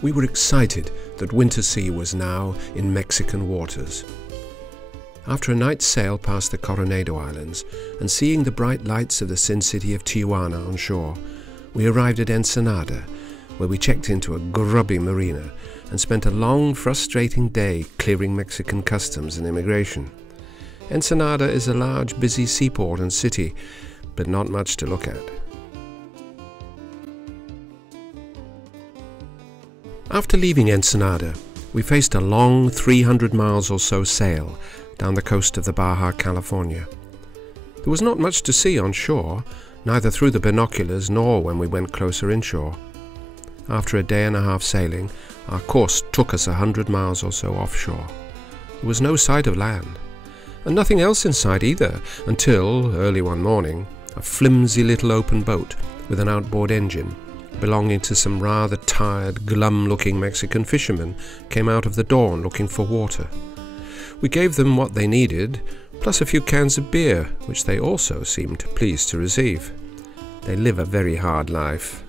We were excited that Wyntersea was now in Mexican waters. After a night's sail past the Coronado Islands and seeing the bright lights of the Sin City of Tijuana on shore, we arrived at Ensenada, where we checked into a grubby marina and spent a long, frustrating day clearing Mexican customs and immigration. Ensenada is a large, busy seaport and city, but not much to look at. After leaving Ensenada, we faced a long 300 miles or so sail down the coast of the Baja California. There was not much to see on shore, neither through the binoculars nor when we went closer inshore. After a day and a half sailing, our course took us 100 miles or so offshore. There was no sight of land, and nothing else in sight either, until, early one morning, a flimsy little open boat with an outboard engine, belonging to some rather tired, glum-looking Mexican fishermen, came out of the dawn looking for water. We gave them what they needed, plus a few cans of beer, which they also seemed pleased to receive. They live a very hard life.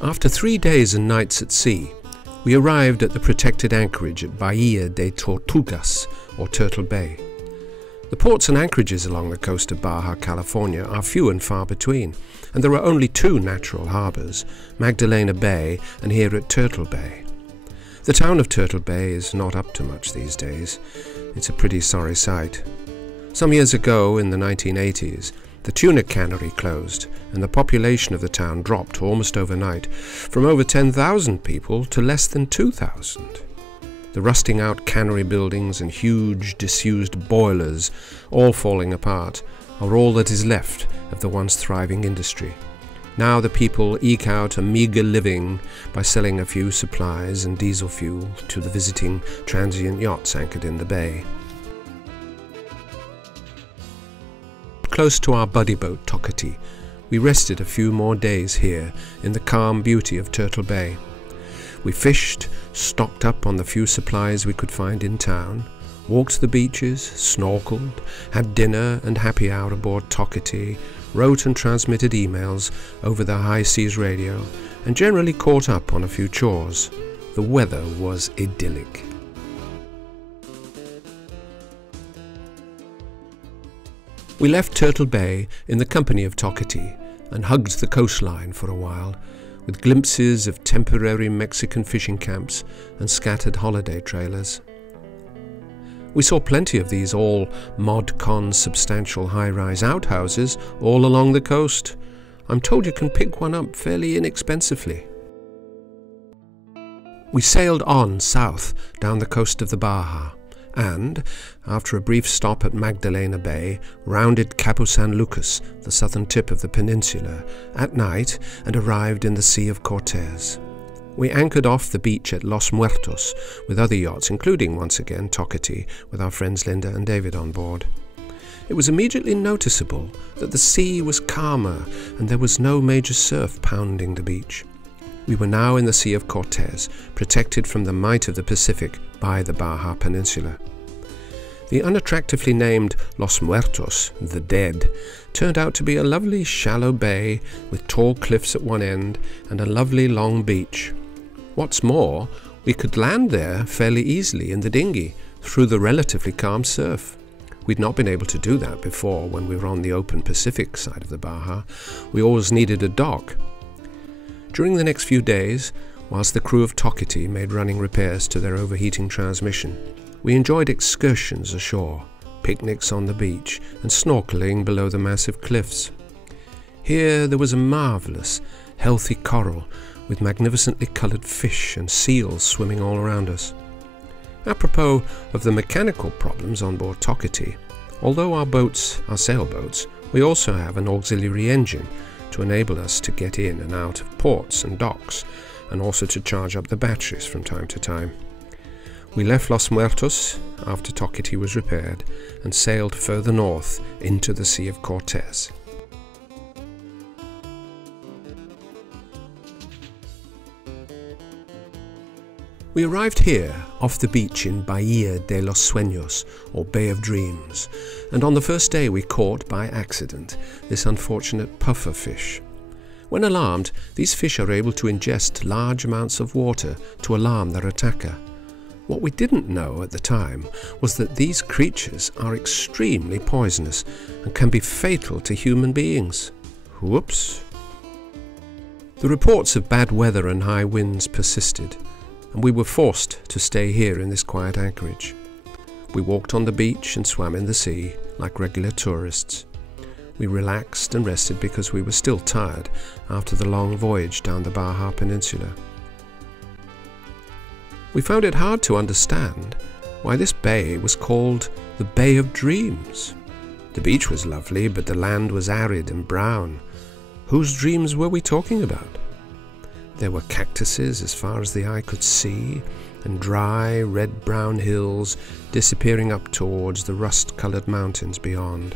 After 3 days and nights at sea, we arrived at the protected anchorage at Bahia de Tortugas, or Turtle Bay. The ports and anchorages along the coast of Baja California are few and far between, and there are only 2 natural harbours, Magdalena Bay and here at Turtle Bay. The town of Turtle Bay is not up to much these days. It's a pretty sorry sight. Some years ago, in the 1980s, the tuna cannery closed, and the population of the town dropped almost overnight from over 10,000 people to less than 2,000. The rusting out cannery buildings and huge disused boilers, all falling apart, are all that is left of the once thriving industry. Now the people eke out a meagre living by selling a few supplies and diesel fuel to the visiting transient yachts anchored in the bay. Close to our buddy boat Tocati, we rested a few more days here in the calm beauty of Turtle Bay. We fished, stocked up on the few supplies we could find in town, walked the beaches, snorkeled, had dinner and happy hour aboard Tocati, wrote and transmitted emails over the high seas radio, and generally caught up on a few chores. The weather was idyllic. We left Turtle Bay in the company of Tocati and hugged the coastline for a while, with glimpses of temporary Mexican fishing camps and scattered holiday trailers. We saw plenty of these all mod-con substantial high-rise outhouses all along the coast. I'm told you can pick one up fairly inexpensively. We sailed on south down the coast of the Baja and, after a brief stop at Magdalena Bay, rounded Cabo San Lucas, the southern tip of the peninsula, at night and arrived in the Sea of Cortez. We anchored off the beach at Los Muertos with other yachts, including once again Tocati, with our friends Linda and David on board. It was immediately noticeable that the sea was calmer and there was no major surf pounding the beach. We were now in the Sea of Cortez, protected from the might of the Pacific by the Baja Peninsula. The unattractively named Los Muertos, the Dead, turned out to be a lovely shallow bay with tall cliffs at one end and a lovely long beach. What's more, we could land there fairly easily in the dinghy through the relatively calm surf. We'd not been able to do that before when we were on the open Pacific side of the Baja. We always needed a dock. During the next few days, whilst the crew of Tocati made running repairs to their overheating transmission, we enjoyed excursions ashore, picnics on the beach, and snorkeling below the massive cliffs. Here there was a marvellous, healthy coral with magnificently coloured fish and seals swimming all around us. Apropos of the mechanical problems on board Tocati, although our boats are sailboats, we also have an auxiliary engine to enable us to get in and out of ports and docks, and also to charge up the batteries from time to time. We left Los Muertos after Tocati was repaired and sailed further north into the Sea of Cortez. We arrived here off the beach in Bahia de los Sueños, or Bay of Dreams, and on the first day we caught, by accident, this unfortunate puffer fish. When alarmed, these fish are able to ingest large amounts of water to alarm their attacker. What we didn't know at the time was that these creatures are extremely poisonous and can be fatal to human beings. Whoops! The reports of bad weather and high winds persisted, and we were forced to stay here in this quiet anchorage. We walked on the beach and swam in the sea like regular tourists. We relaxed and rested because we were still tired after the long voyage down the Baja Peninsula. We found it hard to understand why this bay was called the Bay of Dreams. The beach was lovely, but the land was arid and brown. Whose dreams were we talking about? There were cactuses as far as the eye could see, and dry, red-brown hills disappearing up towards the rust-coloured mountains beyond.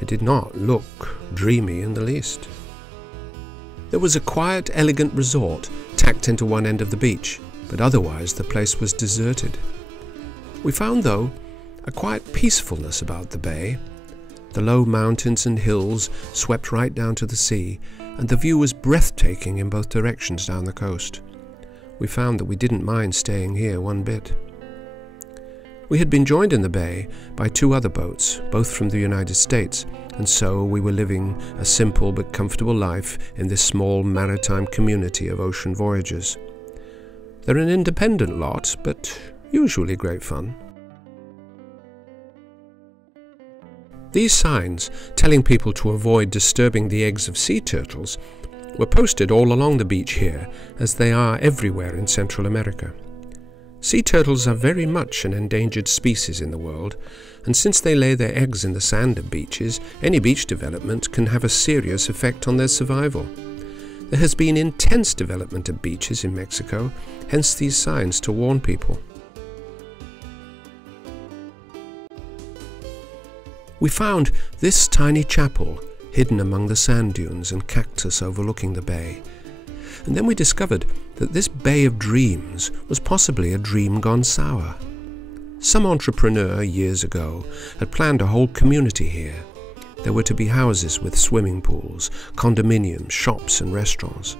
It did not look dreamy in the least. There was a quiet, elegant resort tacked into one end of the beach, but otherwise the place was deserted. We found, though, a quiet peacefulness about the bay. The low mountains and hills swept right down to the sea, and the view was breathtaking in both directions down the coast. We found that we didn't mind staying here one bit. We had been joined in the bay by 2 other boats, both from the United States, and so we were living a simple but comfortable life in this small maritime community of ocean voyagers. They're an independent lot, but usually great fun. These signs, telling people to avoid disturbing the eggs of sea turtles, were posted all along the beach here, as they are everywhere in Central America. Sea turtles are very much an endangered species in the world, and since they lay their eggs in the sand of beaches, any beach development can have a serious effect on their survival. There has been intense development of beaches in Mexico, hence these signs to warn people. We found this tiny chapel hidden among the sand dunes and cactus overlooking the bay. And then we discovered that this Bay of Dreams was possibly a dream gone sour. Some entrepreneur years ago had planned a whole community here. There were to be houses with swimming pools, condominiums, shops and restaurants.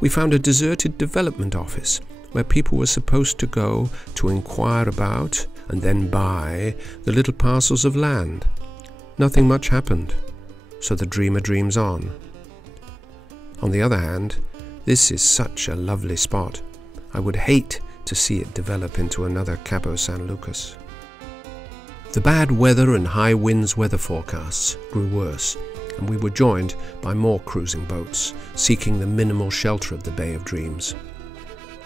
We found a deserted development office where people were supposed to go to inquire about and then buy the little parcels of land. Nothing much happened, so the dreamer dreams on. On the other hand, this is such a lovely spot. I would hate to see it develop into another Cabo San Lucas. The bad weather and high winds weather forecasts grew worse, and we were joined by more cruising boats, seeking the minimal shelter of the Bay of Dreams.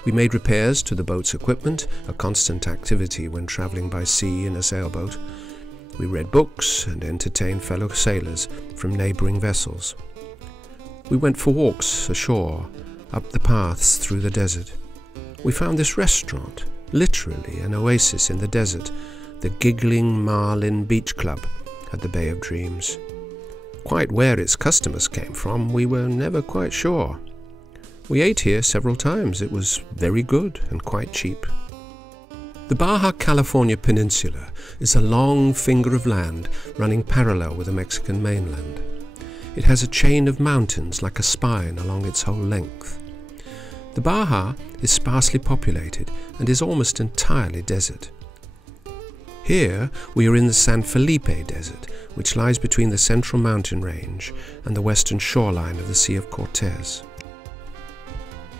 We made repairs to the boat's equipment, a constant activity when travelling by sea in a sailboat. We read books and entertained fellow sailors from neighbouring vessels. We went for walks ashore, up the paths through the desert. We found this restaurant, literally an oasis in the desert, the Giggling Marlin Beach Club at the Bay of Dreams. Quite where its customers came from, we were never quite sure. We ate here several times. It was very good and quite cheap. The Baja California Peninsula is a long finger of land running parallel with the Mexican mainland. It has a chain of mountains like a spine along its whole length. The Baja is sparsely populated and is almost entirely desert. Here we are in the San Felipe Desert, which lies between the central mountain range and the western shoreline of the Sea of Cortez.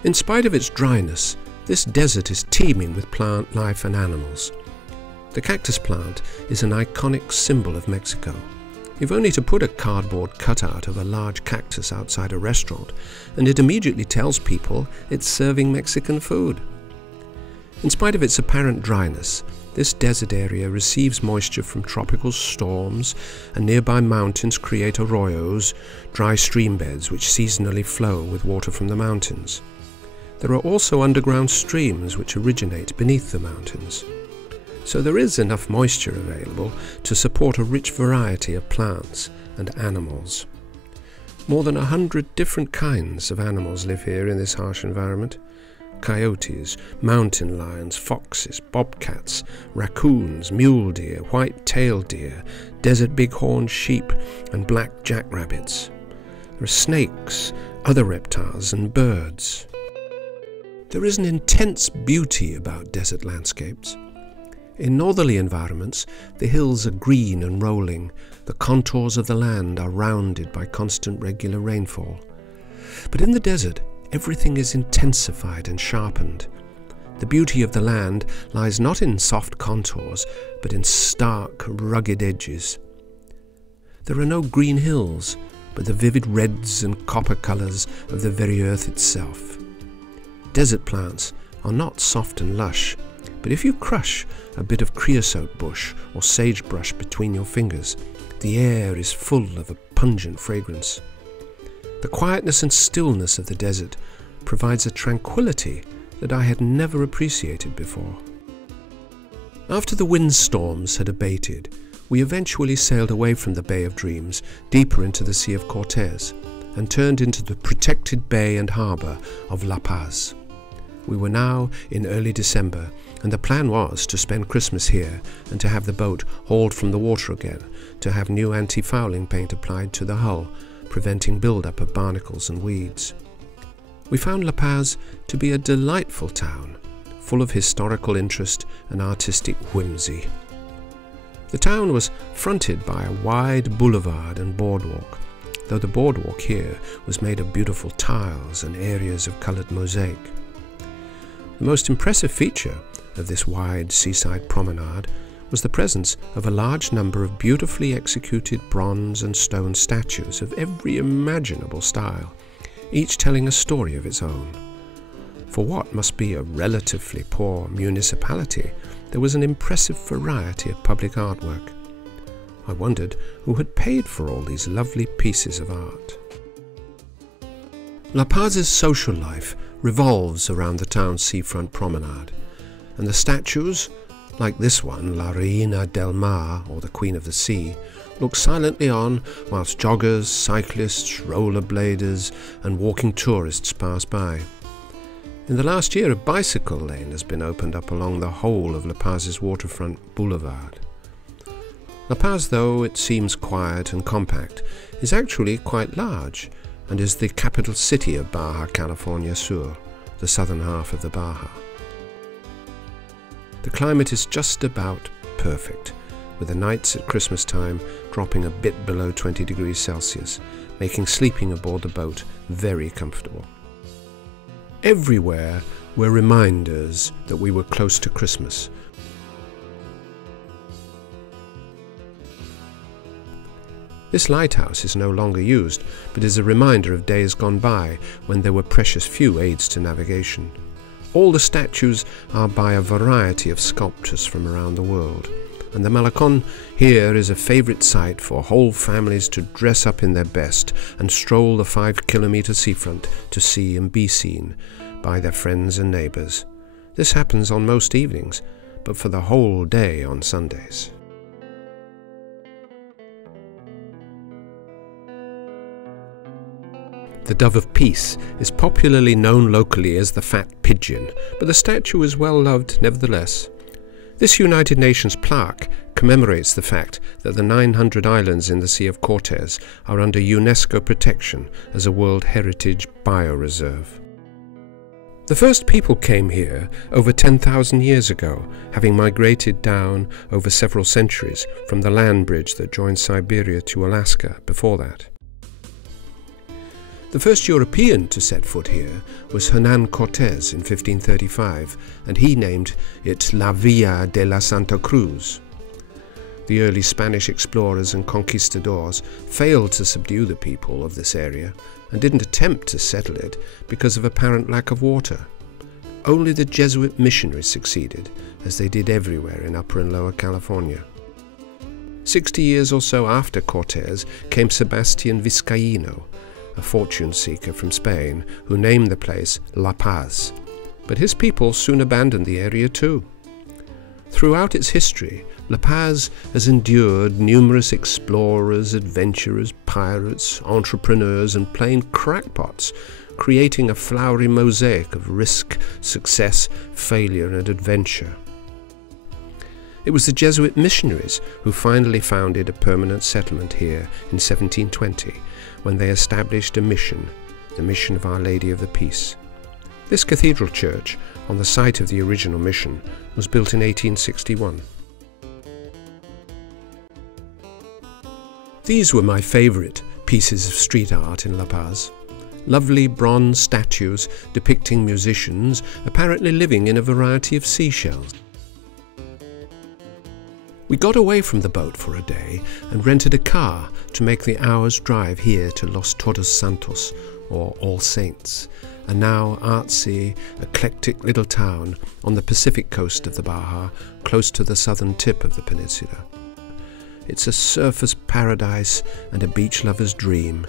In spite of its dryness, this desert is teeming with plant life and animals. The cactus plant is an iconic symbol of Mexico. You've only to put a cardboard cutout of a large cactus outside a restaurant, and it immediately tells people it's serving Mexican food. In spite of its apparent dryness, this desert area receives moisture from tropical storms, and nearby mountains create arroyos, dry stream beds which seasonally flow with water from the mountains. There are also underground streams which originate beneath the mountains. So there is enough moisture available to support a rich variety of plants and animals. More than 100 different kinds of animals live here in this harsh environment. Coyotes, mountain lions, foxes, bobcats, raccoons, mule deer, white-tailed deer, desert bighorn sheep and black jackrabbits. There are snakes other reptiles and birds. There is an intense beauty about desert landscapes. In northerly environments, the hills are green and rolling, the contours of the land are rounded by constant regular rainfall. But in the desert, everything is intensified and sharpened. The beauty of the land lies not in soft contours, but in stark, rugged edges. There are no green hills, but the vivid reds and copper colours of the very earth itself. Desert plants are not soft and lush, but if you crush a bit of creosote bush or sagebrush between your fingers, the air is full of a pungent fragrance. The quietness and stillness of the desert provides a tranquility that I had never appreciated before. After the windstorms had abated, we eventually sailed away from the Bay of Dreams deeper into the Sea of Cortez and turned into the protected bay and harbour of La Paz. We were now in early December, and the plan was to spend Christmas here and to have the boat hauled from the water again, to have new anti-fouling paint applied to the hull, preventing build-up of barnacles and weeds. We found La Paz to be a delightful town, full of historical interest and artistic whimsy. The town was fronted by a wide boulevard and boardwalk, though the boardwalk here was made of beautiful tiles and areas of coloured mosaic. The most impressive feature of this wide seaside promenade was the presence of a large number of beautifully executed bronze and stone statues of every imaginable style, each telling a story of its own. For what must be a relatively poor municipality, there was an impressive variety of public artwork. I wondered who had paid for all these lovely pieces of art. La Paz's social life revolves around the town's seafront promenade, and the statues, like this one, La Reina del Mar, or the Queen of the Sea, look silently on whilst joggers, cyclists, rollerbladers and walking tourists pass by. In the last year, a bicycle lane has been opened up along the whole of La Paz's waterfront boulevard. La Paz, though it seems quiet and compact, is actually quite large and is the capital city of Baja California Sur, the southern half of the Baja. The climate is just about perfect, with the nights at Christmas time dropping a bit below 20 degrees Celsius, making sleeping aboard the boat very comfortable. Everywhere were reminders that we were close to Christmas. This lighthouse is no longer used, but is a reminder of days gone by when there were precious few aids to navigation. All the statues are by a variety of sculptors from around the world, and the Malecón here is a favourite site for whole families to dress up in their best and stroll the 5-kilometre seafront to see and be seen by their friends and neighbours. This happens on most evenings, but for the whole day on Sundays. The Dove of Peace is popularly known locally as the Fat Pigeon, but the statue is well loved nevertheless. This United Nations plaque commemorates the fact that the 900 islands in the Sea of Cortez are under UNESCO protection as a World Heritage Bioreserve. The first people came here over 10,000 years ago, having migrated down over several centuries from the land bridge that joined Siberia to Alaska before that. The first European to set foot here was Hernán Cortés in 1535, and he named it La Villa de la Santa Cruz. The early Spanish explorers and conquistadors failed to subdue the people of this area and didn't attempt to settle it because of apparent lack of water. Only the Jesuit missionaries succeeded, as they did everywhere in Upper and Lower California. 60 years or so after Cortés came Sebastián Vizcaíno, a fortune seeker from Spain, who named the place La Paz, but his people soon abandoned the area too. Throughout its history, La Paz has endured numerous explorers, adventurers, pirates, entrepreneurs and plain crackpots, creating a flowery mosaic of risk, success, failure and adventure. It was the Jesuit missionaries who finally founded a permanent settlement here in 1720, when they established a mission, the mission of Our Lady of the Peace. This cathedral church, on the site of the original mission, was built in 1861. These were my favourite pieces of street art in La Paz. Lovely bronze statues depicting musicians apparently living in a variety of seashells. We got away from the boat for a day and rented a car to make the hour's drive here to Los Todos Santos, or All Saints, a now artsy, eclectic little town on the Pacific coast of the Baja, close to the southern tip of the peninsula. It's a surfer's paradise and a beach lover's dream.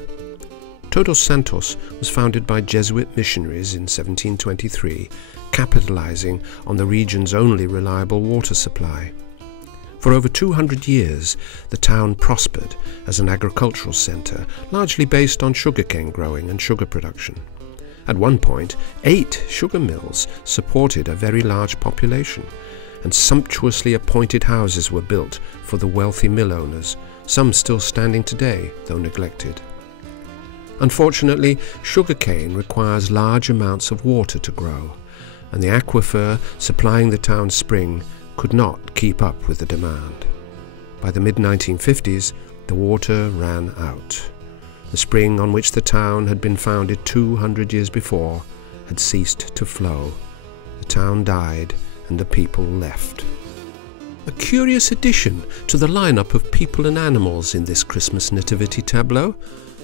Todos Santos was founded by Jesuit missionaries in 1723, capitalizing on the region's only reliable water supply. For over 200 years, the town prospered as an agricultural centre, largely based on sugarcane growing and sugar production. At one point, 8 sugar mills supported a very large population, and sumptuously appointed houses were built for the wealthy mill owners, some still standing today, though neglected. Unfortunately, sugarcane requires large amounts of water to grow, and the aquifer supplying the town's spring could not keep up with the demand. By the mid-1950s, the water ran out. The spring on which the town had been founded 200 years before had ceased to flow. The town died and the people left. A curious addition to the lineup of people and animals in this Christmas nativity tableau,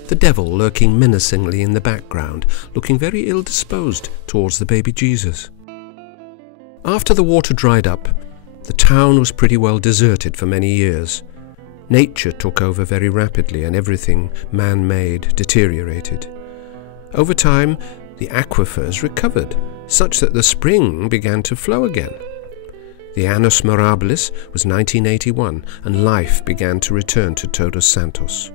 the devil lurking menacingly in the background, looking very ill-disposed towards the baby Jesus. After the water dried up, the town was pretty well deserted for many years. Nature took over very rapidly and everything man-made deteriorated. Over time, the aquifers recovered, such that the spring began to flow again. The Annus Mirabilis was 1981 and life began to return to Todos Santos.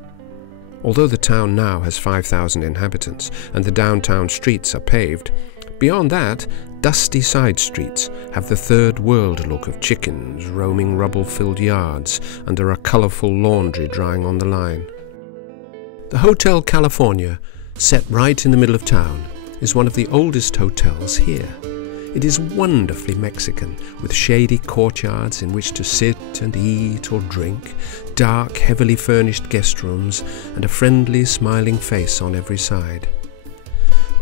Although the town now has 5,000 inhabitants and the downtown streets are paved, beyond that, dusty side streets have the third world look of chickens roaming rubble-filled yards under a colourful laundry drying on the line. The Hotel California, set right in the middle of town, is one of the oldest hotels here. It is wonderfully Mexican, with shady courtyards in which to sit and eat or drink, dark, heavily furnished guest rooms, and a friendly, smiling face on every side.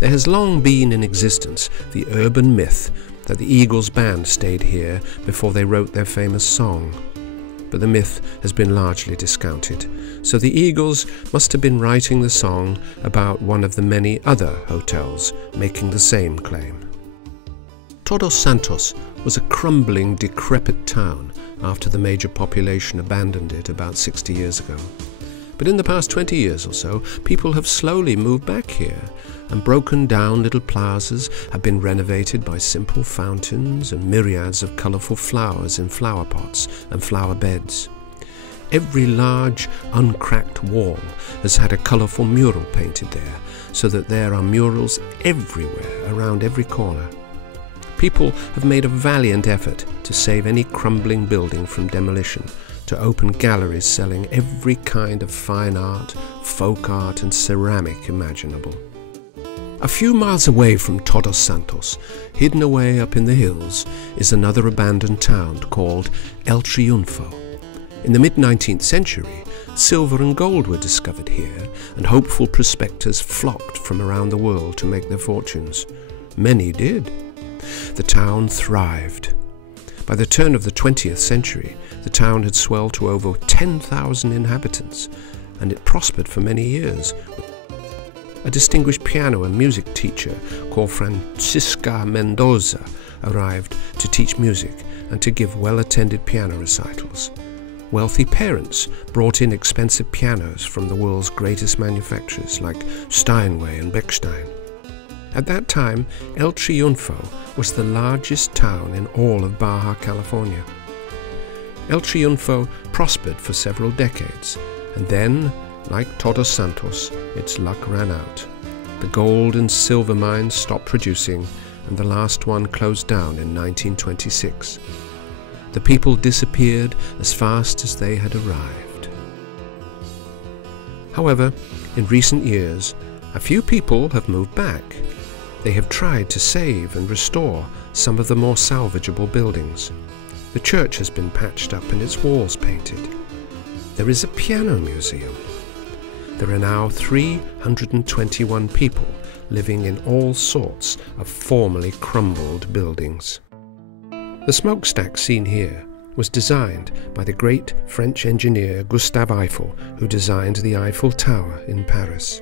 There has long been in existence the urban myth that the Eagles band stayed here before they wrote their famous song. But the myth has been largely discounted, so the Eagles must have been writing the song about one of the many other hotels making the same claim. Todos Santos was a crumbling, decrepit town after the major population abandoned it about 60 years ago. But in the past 20 years or so, people have slowly moved back here, and broken down little plazas have been renovated by simple fountains and myriads of colourful flowers in flower pots and flower beds. Every large, uncracked wall has had a colourful mural painted there, so that there are murals everywhere around every corner. People have made a valiant effort to save any crumbling building from demolition, to open galleries selling every kind of fine art, folk art and ceramic imaginable. A few miles away from Todos Santos, hidden away up in the hills, is another abandoned town called El Triunfo. In the mid-19th century, silver and gold were discovered here, and hopeful prospectors flocked from around the world to make their fortunes. Many did. The town thrived. By the turn of the 20th century, the town had swelled to over 10,000 inhabitants, and it prospered for many years. A distinguished piano and music teacher called Francisca Mendoza arrived to teach music and to give well-attended piano recitals. Wealthy parents brought in expensive pianos from the world's greatest manufacturers like Steinway and Bechstein. At that time, El Triunfo was the largest town in all of Baja California. El Triunfo prospered for several decades, and then, like Todos Santos, its luck ran out. The gold and silver mines stopped producing, and the last one closed down in 1926. The people disappeared as fast as they had arrived. However, in recent years, A few people have moved back. They have tried to save and restore some of the more salvageable buildings. The church has been patched up and its walls painted. There is a piano museum. There are now 321 people living in all sorts of formerly crumbled buildings. The smokestack seen here was designed by the great French engineer Gustave Eiffel, who designed the Eiffel Tower in Paris.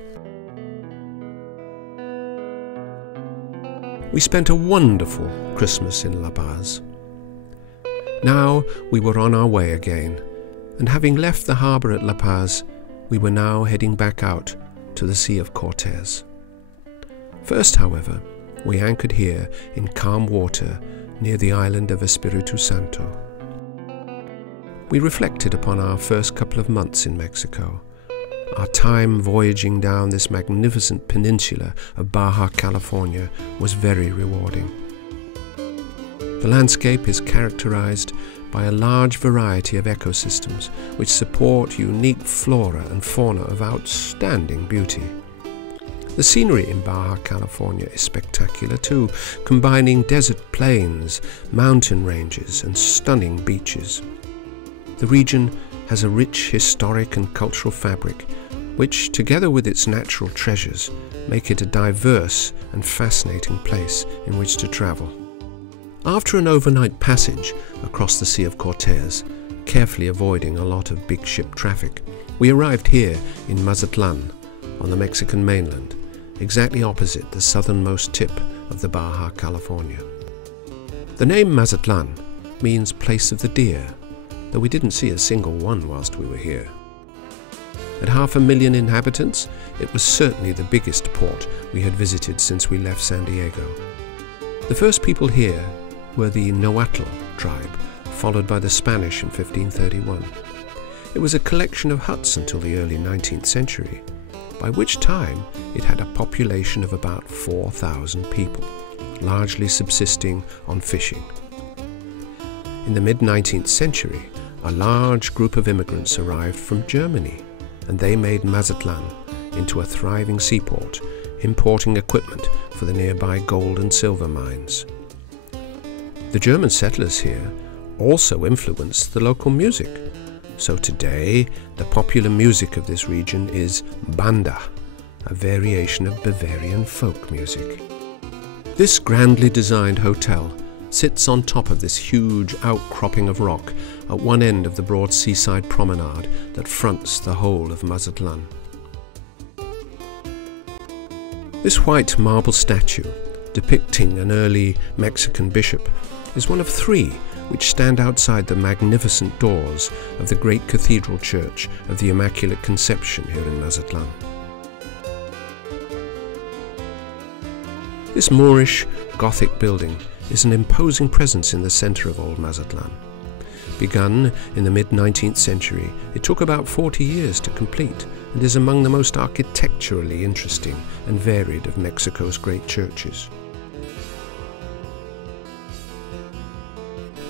We spent a wonderful Christmas in La Paz. Now we were on our way again, and having left the harbour at La Paz, we were now heading back out to the Sea of Cortez. First, however, we anchored here in calm water near the island of Espiritu Santo. We reflected upon our first couple of months in Mexico. Our time voyaging down this magnificent peninsula of Baja California was very rewarding. The landscape is characterized by a large variety of ecosystems which support unique flora and fauna of outstanding beauty. The scenery in Baja California is spectacular too, combining desert plains, mountain ranges and stunning beaches. The region has a rich historic and cultural fabric which, together with its natural treasures, make it a diverse and fascinating place in which to travel. After an overnight passage across the Sea of Cortez, carefully avoiding a lot of big ship traffic, we arrived here in Mazatlán, on the Mexican mainland, exactly opposite the southernmost tip of the Baja California. The name Mazatlán means place of the deer, though we didn't see a single one whilst we were here. At 500,000 inhabitants, it was certainly the biggest port we had visited since we left San Diego. The first people here were the Nahuatl tribe, followed by the Spanish in 1531. It was a collection of huts until the early 19th century, by which time it had a population of about 4,000 people, largely subsisting on fishing. In the mid-19th century, a large group of immigrants arrived from Germany, and they made Mazatlán into a thriving seaport, importing equipment for the nearby gold and silver mines. The German settlers here also influenced the local music, so today the popular music of this region is banda, a variation of Bavarian folk music. This grandly designed hotel sits on top of this huge outcropping of rock at one end of the broad seaside promenade that fronts the whole of Mazatlán. This white marble statue, depicting an early Mexican bishop, is one of three which stand outside the magnificent doors of the great cathedral church of the Immaculate Conception here in Mazatlán. This Moorish Gothic building is an imposing presence in the centre of old Mazatlán. Begun in the mid-19th century, it took about 40 years to complete and is among the most architecturally interesting and varied of Mexico's great churches.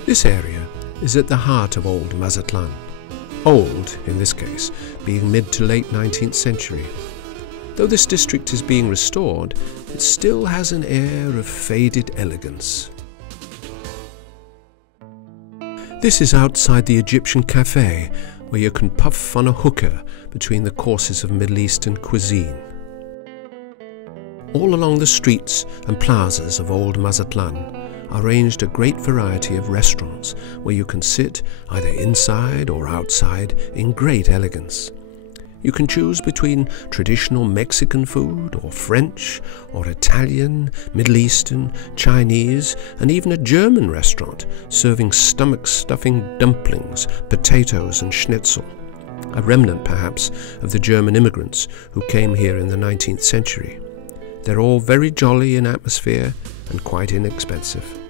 This area is at the heart of old Mazatlán, old, in this case, being mid to late 19th century. Though this district is being restored, it still has an air of faded elegance. This is outside the Egyptian cafe, where you can puff on a hookah between the courses of Middle Eastern cuisine. All along the streets and plazas of old Mazatlán are arranged a great variety of restaurants where you can sit either inside or outside in great elegance. You can choose between traditional Mexican food or French or Italian, Middle Eastern, Chinese, and even a German restaurant serving stomach-stuffing dumplings, potatoes and schnitzel, a remnant perhaps of the German immigrants who came here in the 19th century. They're all very jolly in atmosphere and quite inexpensive.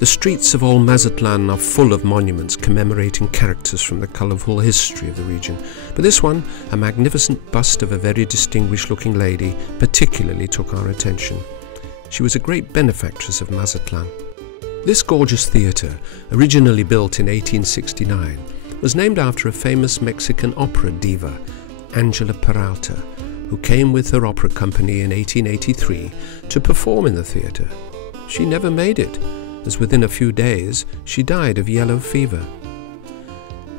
The streets of old Mazatlán are full of monuments commemorating characters from the colourful history of the region, but this one, a magnificent bust of a very distinguished-looking lady, particularly took our attention. She was a great benefactress of Mazatlán. This gorgeous theatre, originally built in 1869, was named after a famous Mexican opera diva, Angela Peralta, who came with her opera company in 1883 to perform in the theatre. She never made it, as within a few days she died of yellow fever.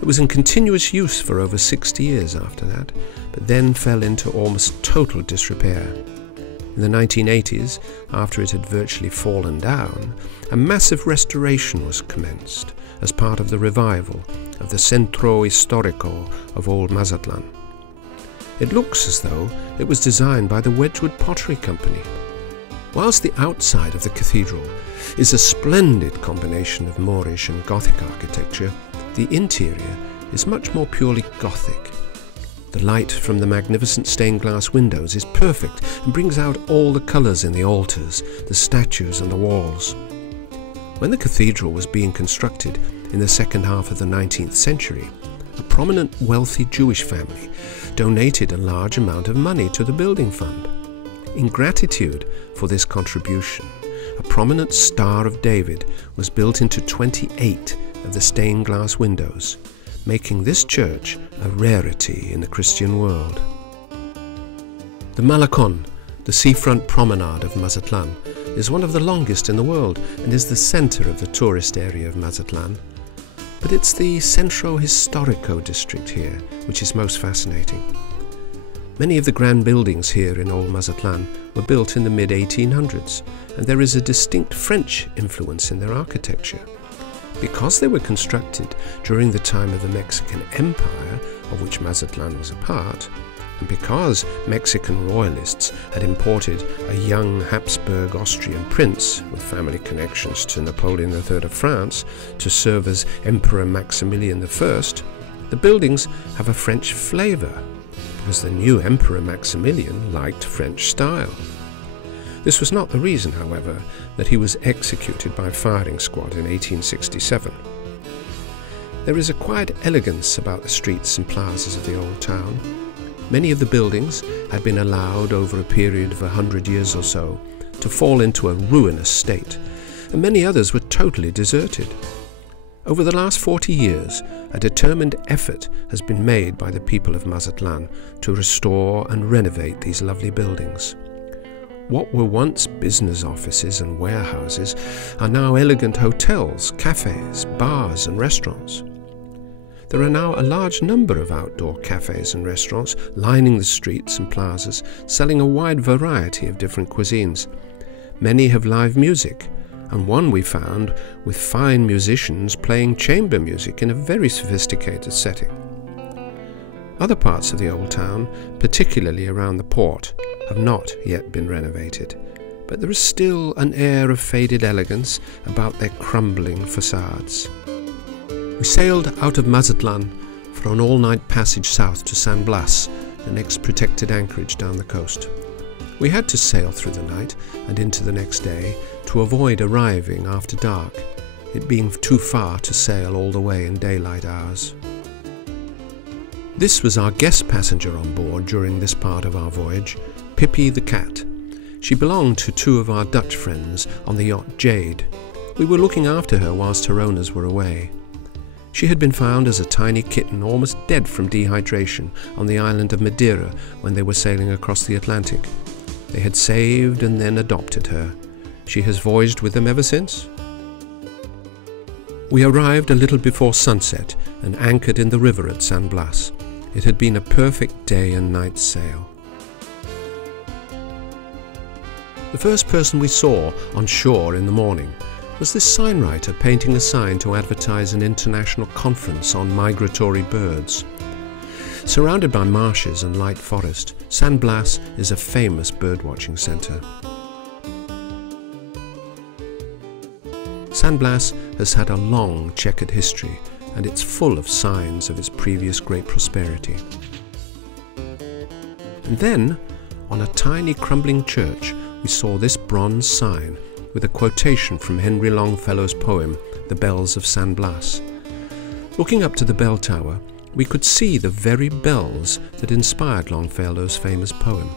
It was in continuous use for over 60 years after that, but then fell into almost total disrepair. In the 1980s, after it had virtually fallen down, a massive restoration was commenced as part of the revival of the Centro Histórico of Old Mazatlán. It looks as though it was designed by the Wedgwood Pottery Company. Whilst the outside of the cathedral is a splendid combination of Moorish and Gothic architecture, the interior is much more purely Gothic. The light from the magnificent stained glass windows is perfect and brings out all the colours in the altars, the statues and the walls. When the cathedral was being constructed in the second half of the 19th century, a prominent wealthy Jewish family donated a large amount of money to the building fund. In gratitude for this contribution, a prominent Star of David was built into 28 of the stained glass windows, making this church a rarity in the Christian world. The Malecón, the seafront promenade of Mazatlán, is one of the longest in the world and is the centre of the tourist area of Mazatlán. But it's the Centro Histórico district here which is most fascinating. Many of the grand buildings here in Old Mazatlán were built in the mid-1800s, and there is a distinct French influence in their architecture. Because they were constructed during the time of the Mexican Empire, of which Mazatlán was a part, and because Mexican royalists had imported a young Habsburg Austrian prince with family connections to Napoleon III of France to serve as Emperor Maximilian I, the buildings have a French flavour, because the new Emperor Maximilian liked French style. This was not the reason, however, that he was executed by firing squad in 1867. There is a quiet elegance about the streets and plazas of the old town. Many of the buildings had been allowed over a period of 100 years or so to fall into a ruinous state, and many others were totally deserted. Over the last 40 years, a determined effort has been made by the people of Mazatlán to restore and renovate these lovely buildings. What were once business offices and warehouses are now elegant hotels, cafes, bars and restaurants. There are now a large number of outdoor cafes and restaurants lining the streets and plazas, selling a wide variety of different cuisines. Many have live music, and one we found with fine musicians playing chamber music in a very sophisticated setting. Other parts of the old town, particularly around the port, have not yet been renovated, but there is still an air of faded elegance about their crumbling facades. We sailed out of Mazatlán for an all-night passage south to San Blas, the next protected anchorage down the coast. We had to sail through the night and into the next day to avoid arriving after dark, it being too far to sail all the way in daylight hours. This was our guest passenger on board during this part of our voyage, Pippi the cat. She belonged to two of our Dutch friends on the yacht Jade. We were looking after her whilst her owners were away. She had been found as a tiny kitten almost dead from dehydration on the island of Madeira when they were sailing across the Atlantic. They had saved and then adopted her. She has voyaged with them ever since. We arrived a little before sunset and anchored in the river at San Blas. It had been a perfect day and night sail. The first person we saw on shore in the morning was this signwriter painting a sign to advertise an international conference on migratory birds. Surrounded by marshes and light forest, San Blas is a famous birdwatching centre. San Blas has had a long checkered history, and it's full of signs of its previous great prosperity. And then, on a tiny crumbling church, we saw this bronze sign with a quotation from Henry Longfellow's poem, The Bells of San Blas. Looking up to the bell tower, we could see the very bells that inspired Longfellow's famous poem.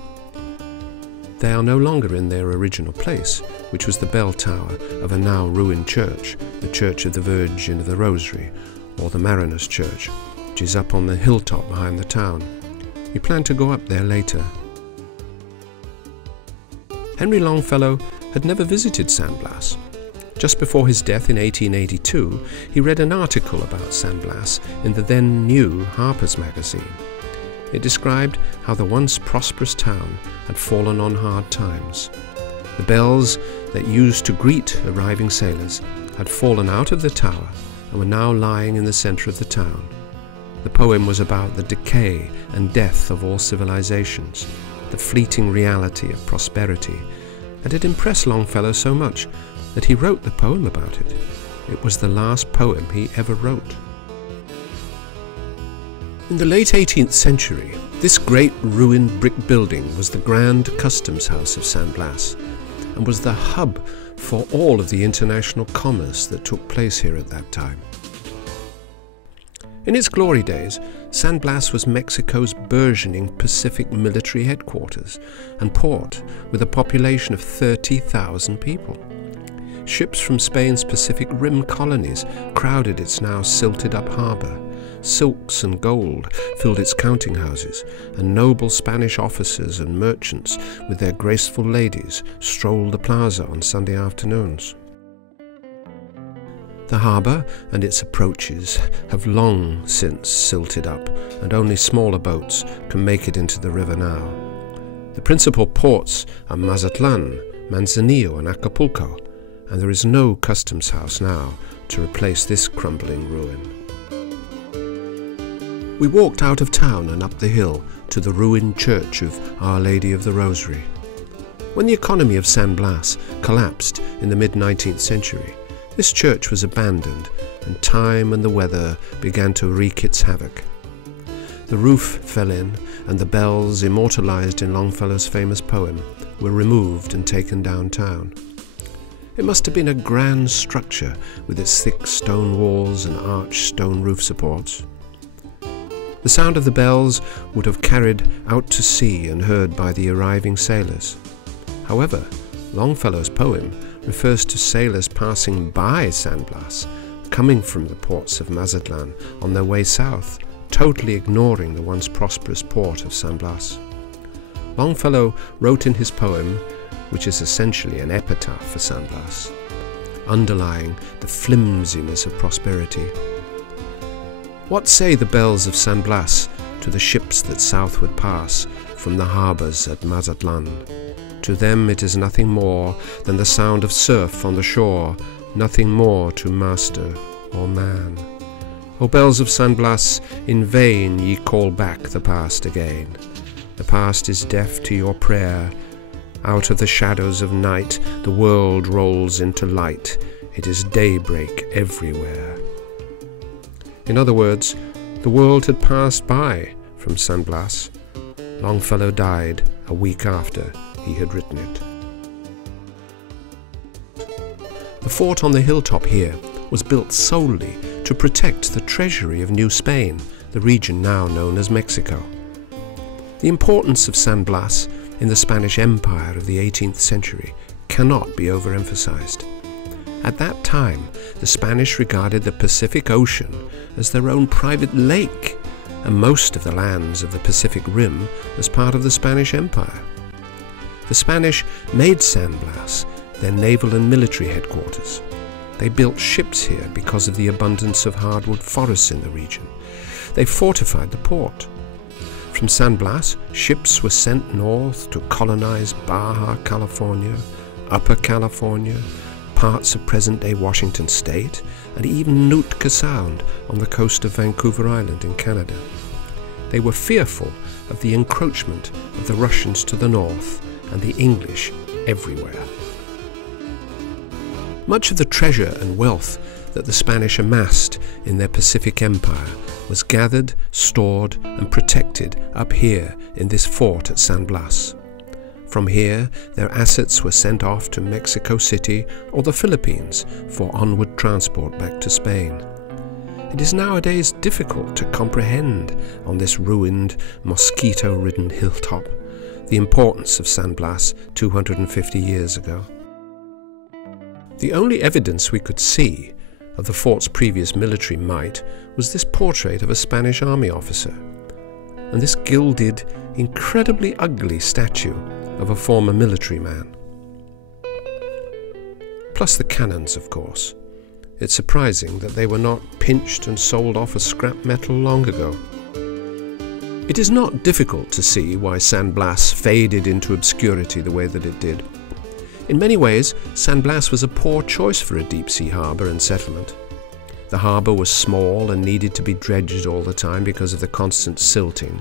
They are no longer in their original place, which was the bell tower of a now ruined church, the Church of the Virgin of the Rosary, or the Mariners' Church, which is up on the hilltop behind the town. We plan to go up there later. Henry Longfellow had never visited San Blas. Just before his death in 1882, he read an article about San Blas in the then new Harper's Magazine. It described how the once prosperous town had fallen on hard times. The bells that used to greet arriving sailors had fallen out of the tower and were now lying in the centre of the town. The poem was about the decay and death of all civilizations, the fleeting reality of prosperity, and it impressed Longfellow so much that he wrote the poem about it. It was the last poem he ever wrote. In the late 18th century, this great ruined brick building was the Grand Customs House of San Blas, and was the hub for all of the international commerce that took place here at that time. In its glory days, San Blas was Mexico's burgeoning Pacific military headquarters and port with a population of 30,000 people. Ships from Spain's Pacific Rim colonies crowded its now silted-up harbour. Silks and gold filled its counting houses, and noble Spanish officers and merchants with their graceful ladies strolled the plaza on Sunday afternoons. The harbour and its approaches have long since silted up, and only smaller boats can make it into the river now. The principal ports are Mazatlán, Manzanillo and Acapulco, and there is no customs house now to replace this crumbling ruin. We walked out of town and up the hill to the ruined church of Our Lady of the Rosary. When the economy of San Blas collapsed in the mid-19th century, this church was abandoned, and time and the weather began to wreak its havoc. The roof fell in, and the bells, immortalized in Longfellow's famous poem, were removed and taken downtown. It must have been a grand structure with its thick stone walls and arched stone roof supports. The sound of the bells would have carried out to sea and heard by the arriving sailors. However, Longfellow's poem refers to sailors passing by San Blas, coming from the ports of Mazatlán on their way south, totally ignoring the once prosperous port of San Blas. Longfellow wrote in his poem, which is essentially an epitaph for San Blas, underlying the flimsiness of prosperity. What say the bells of San Blas to the ships that southward pass from the harbours at Mazatlán? To them it is nothing more than the sound of surf on the shore, nothing more to master or man. O bells of San Blas, in vain ye call back the past again. The past is deaf to your prayer. Out of the shadows of night the world rolls into light. It is daybreak everywhere. In other words, the world had passed by from San Blas. Longfellow died a week after he had written it. The fort on the hilltop here was built solely to protect the treasury of New Spain, the region now known as Mexico. The importance of San Blas in the Spanish Empire of the 18th century cannot be overemphasized. At that time, the Spanish regarded the Pacific Ocean as their own private lake, and most of the lands of the Pacific Rim as part of the Spanish Empire. The Spanish made San Blas their naval and military headquarters. They built ships here because of the abundance of hardwood forests in the region. They fortified the port. From San Blas, ships were sent north to colonize Baja California, Upper California, parts of present-day Washington State, and even Nootka Sound on the coast of Vancouver Island in Canada. They were fearful of the encroachment of the Russians to the north and the English everywhere. Much of the treasure and wealth that the Spanish amassed in their Pacific Empire was gathered, stored, and protected up here in this fort at San Blas. From here, their assets were sent off to Mexico City or the Philippines for onward transport back to Spain. It is nowadays difficult to comprehend on this ruined, mosquito-ridden hilltop the importance of San Blas 250 years ago. The only evidence we could see of the fort's previous military might was this portrait of a Spanish army officer, and this gilded, incredibly ugly statue of a former military man. plus the cannons, of course. It's surprising that they were not pinched and sold off as scrap metal long ago. It is not difficult to see why San Blas faded into obscurity the way that it did. In many ways, San Blas was a poor choice for a deep-sea harbour and settlement. The harbour was small and needed to be dredged all the time because of the constant silting.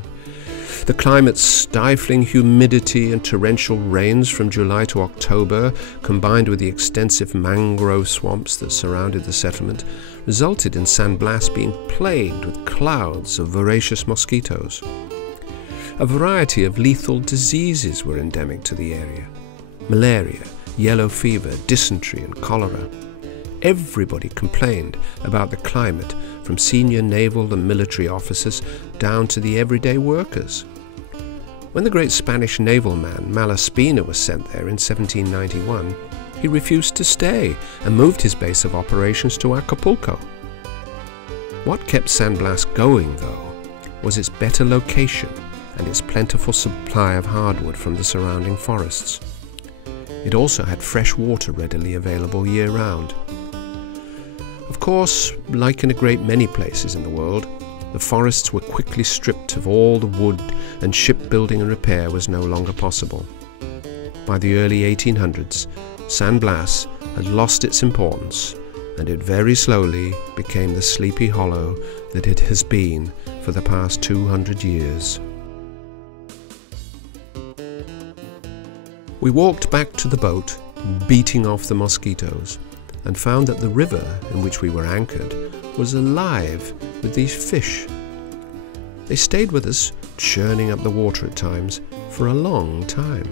The climate's stifling humidity and torrential rains from July to October, combined with the extensive mangrove swamps that surrounded the settlement, resulted in San Blas being plagued with clouds of voracious mosquitoes. A variety of lethal diseases were endemic to the area: malaria, yellow fever, dysentery and cholera. Everybody complained about the climate, from senior naval and military officers down to the everyday workers. When the great Spanish naval man Malaspina was sent there in 1791, he refused to stay and moved his base of operations to Acapulco. What kept San Blas going, though, was its better location and its plentiful supply of hardwood from the surrounding forests. It also had fresh water readily available year-round. Of course, like in a great many places in the world, the forests were quickly stripped of all the wood, and shipbuilding and repair was no longer possible. By the early 1800s, San Blas had lost its importance, and it very slowly became the sleepy hollow that it has been for the past 200 years. We walked back to the boat, beating off the mosquitoes, and found that the river in which we were anchored was alive with these fish. They stayed with us, churning up the water at times, for a long time.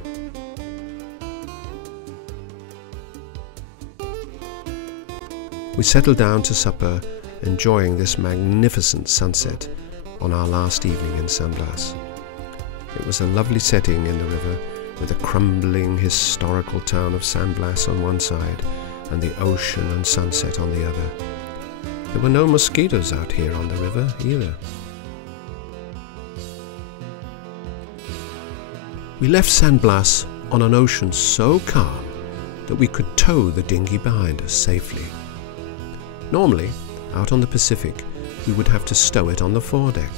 We settled down to supper, enjoying this magnificent sunset on our last evening in San Blas. It was a lovely setting in the river, with the crumbling historical town of San Blas on one side and the ocean and sunset on the other. There were no mosquitoes out here on the river either. We left San Blas on an ocean so calm that we could tow the dinghy behind us safely. Normally, out on the Pacific, we would have to stow it on the foredeck.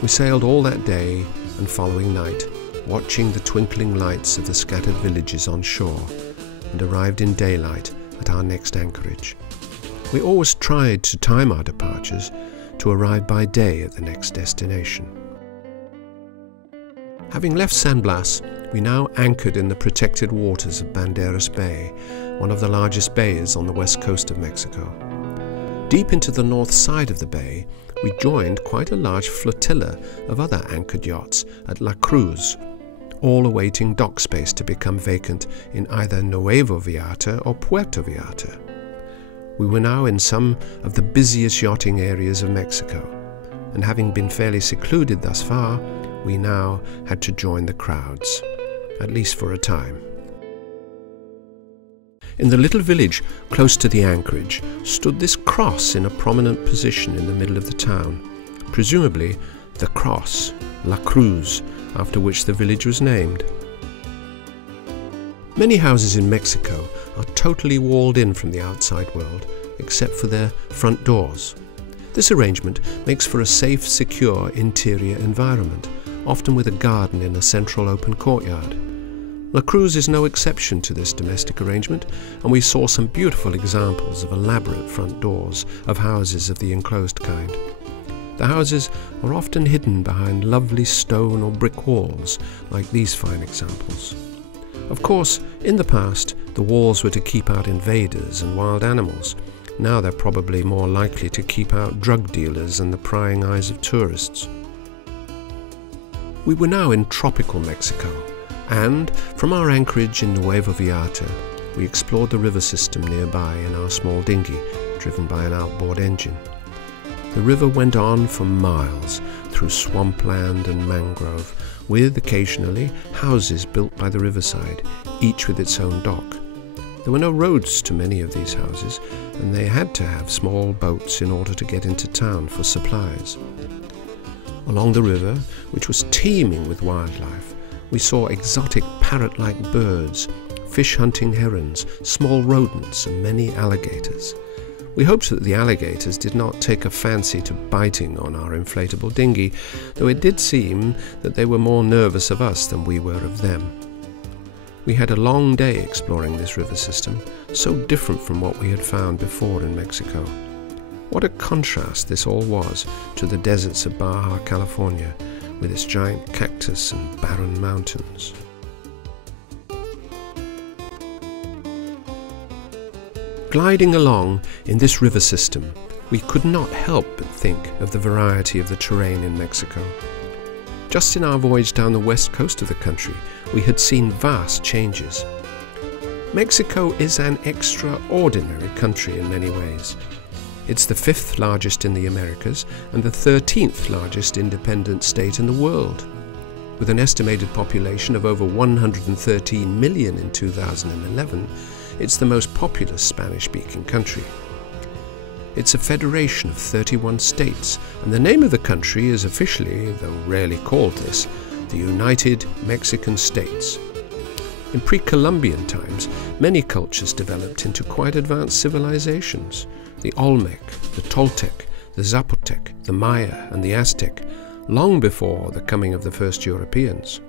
We sailed all that day and following night, watching the twinkling lights of the scattered villages on shore, and arrived in daylight at our next anchorage. We always tried to time our departures to arrive by day at the next destination. Having left San Blas, we now anchored in the protected waters of Banderas Bay, one of the largest bays on the west coast of Mexico. Deep into the north side of the bay, we joined quite a large flotilla of other anchored yachts at La Cruz, all awaiting dock space to become vacant in either Nuevo Vallarta or Puerto Vallarta. We were now in some of the busiest yachting areas of Mexico, and having been fairly secluded thus far, we now had to join the crowds, at least for a time. In the little village close to the anchorage stood this cross in a prominent position in the middle of the town, presumably the cross, La Cruz, after which the village was named. Many houses in Mexico are totally walled in from the outside world, except for their front doors. This arrangement makes for a safe, secure interior environment, often with a garden in a central open courtyard. La Cruz is no exception to this domestic arrangement, and we saw some beautiful examples of elaborate front doors of houses of the enclosed kind. The houses are often hidden behind lovely stone or brick walls, like these fine examples. Of course, in the past, the walls were to keep out invaders and wild animals. Now they're probably more likely to keep out drug dealers and the prying eyes of tourists. We were now in tropical Mexico, and from our anchorage in Nuevo Vallarta, we explored the river system nearby in our small dinghy, driven by an outboard engine. The river went on for miles through swampland and mangrove, with occasionally houses built by the riverside, each with its own dock. There were no roads to many of these houses, and they had to have small boats in order to get into town for supplies. Along the river, which was teeming with wildlife, We saw exotic parrot-like birds, fish-hunting herons, small rodents, and many alligators. We hoped that the alligators did not take a fancy to biting on our inflatable dinghy, though it did seem that they were more nervous of us than we were of them. We had a long day exploring this river system, so different from what we had found before in Mexico. What a contrast this all was to the deserts of Baja California, with its giant cactus and barren mountains. Gliding along in this river system, we could not help but think of the variety of the terrain in Mexico. Just in our voyage down the west coast of the country, we had seen vast changes. Mexico is an extraordinary country in many ways. It's the 5th largest in the Americas and the 13th largest independent state in the world. With an estimated population of over 113 million in 2011, it's the most populous Spanish-speaking country. It's a federation of 31 states, and the name of the country is officially, though rarely called this, the United Mexican States. In pre-Columbian times, many cultures developed into quite advanced civilizations. The Olmec, the Toltec, the Zapotec, the Maya, and the Aztec, long before the coming of the first Europeans.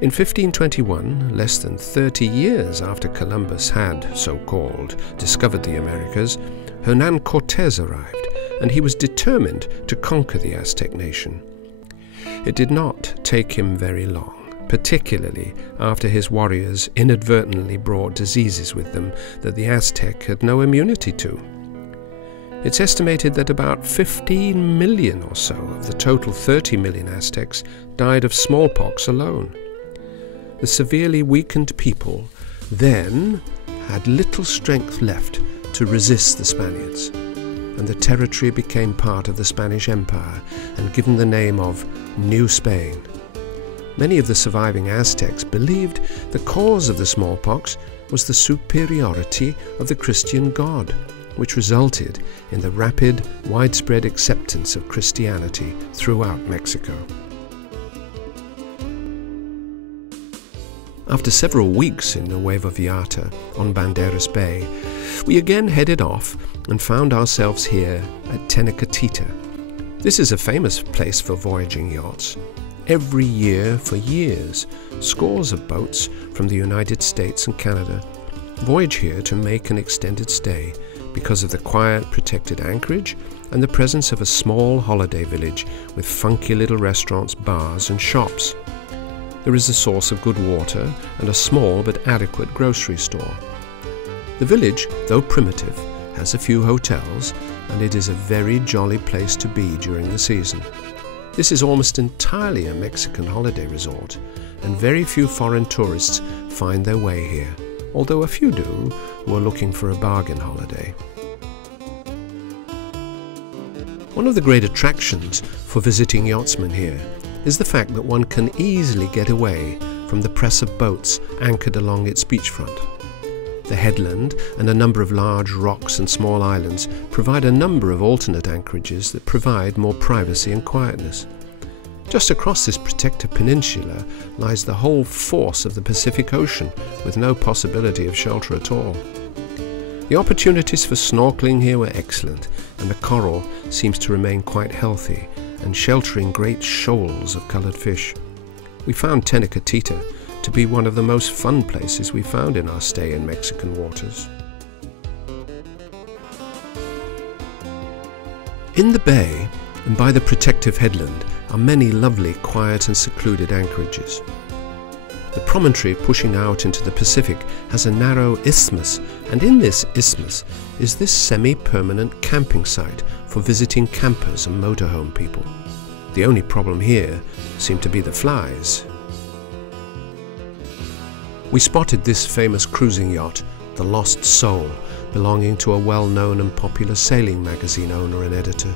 In 1521, less than 30 years after Columbus had, so-called, discovered the Americas, Hernán Cortez arrived, and he was determined to conquer the Aztec nation. It did not take him very long, particularly after his warriors inadvertently brought diseases with them that the Aztec had no immunity to. It's estimated that about 15 million or so of the total 30 million Aztecs died of smallpox alone. The severely weakened people then had little strength left to resist the Spaniards, and the territory became part of the Spanish Empire and given the name of New Spain. Many of the surviving Aztecs believed the cause of the smallpox was the superiority of the Christian God, which resulted in the rapid, widespread acceptance of Christianity throughout Mexico. After several weeks in Puerto Vallarta on Banderas Bay, we again headed off and found ourselves here at Tenochtitlan. This is a famous place for voyaging yachts. Every year for years, scores of boats from the United States and Canada voyage here to make an extended stay because of the quiet, protected anchorage and the presence of a small holiday village with funky little restaurants, bars and shops. There is a source of good water and a small but adequate grocery store. The village, though primitive, has a few hotels, and it is a very jolly place to be during the season. This is almost entirely a Mexican holiday resort, and very few foreign tourists find their way here, although a few do who are looking for a bargain holiday. One of the great attractions for visiting yachtsmen here is the fact that one can easily get away from the press of boats anchored along its beachfront. The headland and a number of large rocks and small islands provide a number of alternate anchorages that provide more privacy and quietness. Just across this protected peninsula lies the whole force of the Pacific Ocean, with no possibility of shelter at all. The opportunities for snorkeling here were excellent, and the coral seems to remain quite healthy and sheltering great shoals of coloured fish. We found Tenochtitlan to be one of the most fun places we found in our stay in Mexican waters. In the bay and by the protective headland are many lovely, quiet and secluded anchorages. The promontory pushing out into the Pacific has a narrow isthmus, and in this isthmus is this semi-permanent camping site for visiting campers and motorhome people. The only problem here seem to be the flies. We spotted this famous cruising yacht, the Lost Soul, belonging to a well-known and popular sailing magazine owner and editor.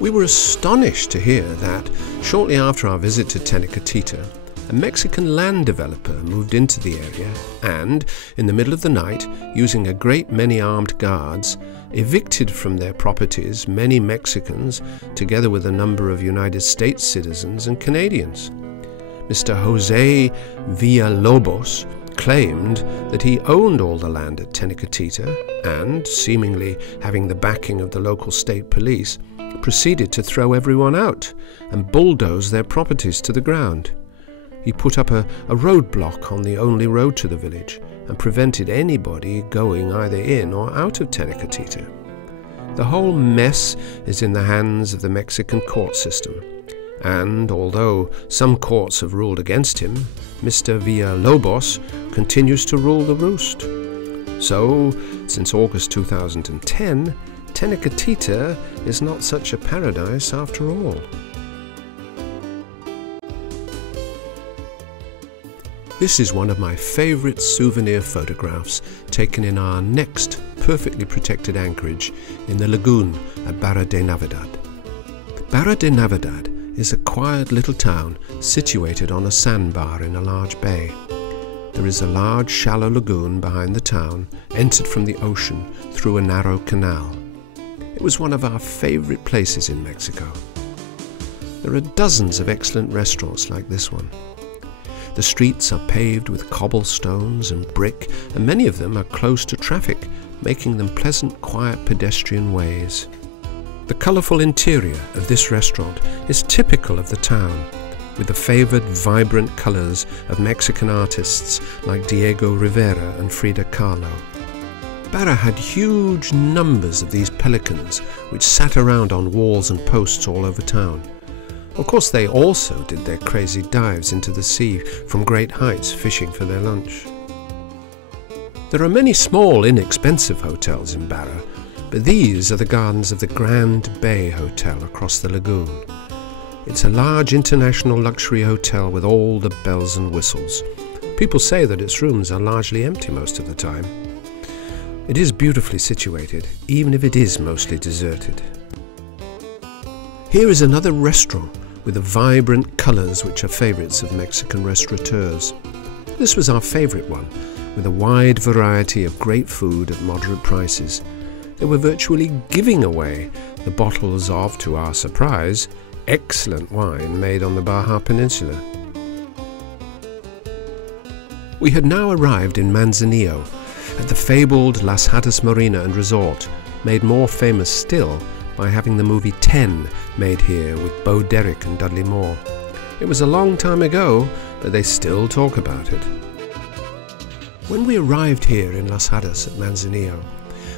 We were astonished to hear that, shortly after our visit to Tenochtitlan, a Mexican land developer moved into the area and, in the middle of the night, using a great many armed guards, evicted from their properties many Mexicans, together with a number of United States citizens and Canadians. Mr. Jose Villalobos claimed that he owned all the land at Tenecatita and, seemingly having the backing of the local state police, proceeded to throw everyone out and bulldoze their properties to the ground. He put up a roadblock on the only road to the village and prevented anybody going either in or out of Tenecatita. The whole mess is in the hands of the Mexican court system, and although some courts have ruled against him, Mr. Villalobos continues to rule the roost. So, since August 2010, Tenecatita is not such a paradise after all. This is one of my favourite souvenir photographs taken in our next perfectly protected anchorage in the lagoon at Barra de Navidad. Barra de Navidad is a quiet little town situated on a sandbar in a large bay. There is a large shallow lagoon behind the town, entered from the ocean through a narrow canal. It was one of our favourite places in Mexico. There are dozens of excellent restaurants like this one. The streets are paved with cobblestones and brick, and many of them are close to traffic, making them pleasant, quiet pedestrian ways. The colourful interior of this restaurant is typical of the town, with the favoured, vibrant colours of Mexican artists like Diego Rivera and Frida Kahlo. Barra had huge numbers of these pelicans, which sat around on walls and posts all over town. Of course, they also did their crazy dives into the sea from great heights, fishing for their lunch. There are many small, inexpensive hotels in Barra, but these are the gardens of the Grand Bay Hotel across the lagoon. It's a large international luxury hotel with all the bells and whistles. People say that its rooms are largely empty most of the time. It is beautifully situated, even if it is mostly deserted. Here is another restaurant with the vibrant colours which are favourites of Mexican restaurateurs. This was our favourite one, with a wide variety of great food at moderate prices. They were virtually giving away the bottles of, to our surprise, excellent wine made on the Baja Peninsula. We had now arrived in Manzanillo, at the fabled Las Hadas Marina and Resort, made more famous still by having the movie 10 made here with Bo Derek and Dudley Moore. It was a long time ago, but they still talk about it. When we arrived here in Las Hadas at Manzanillo,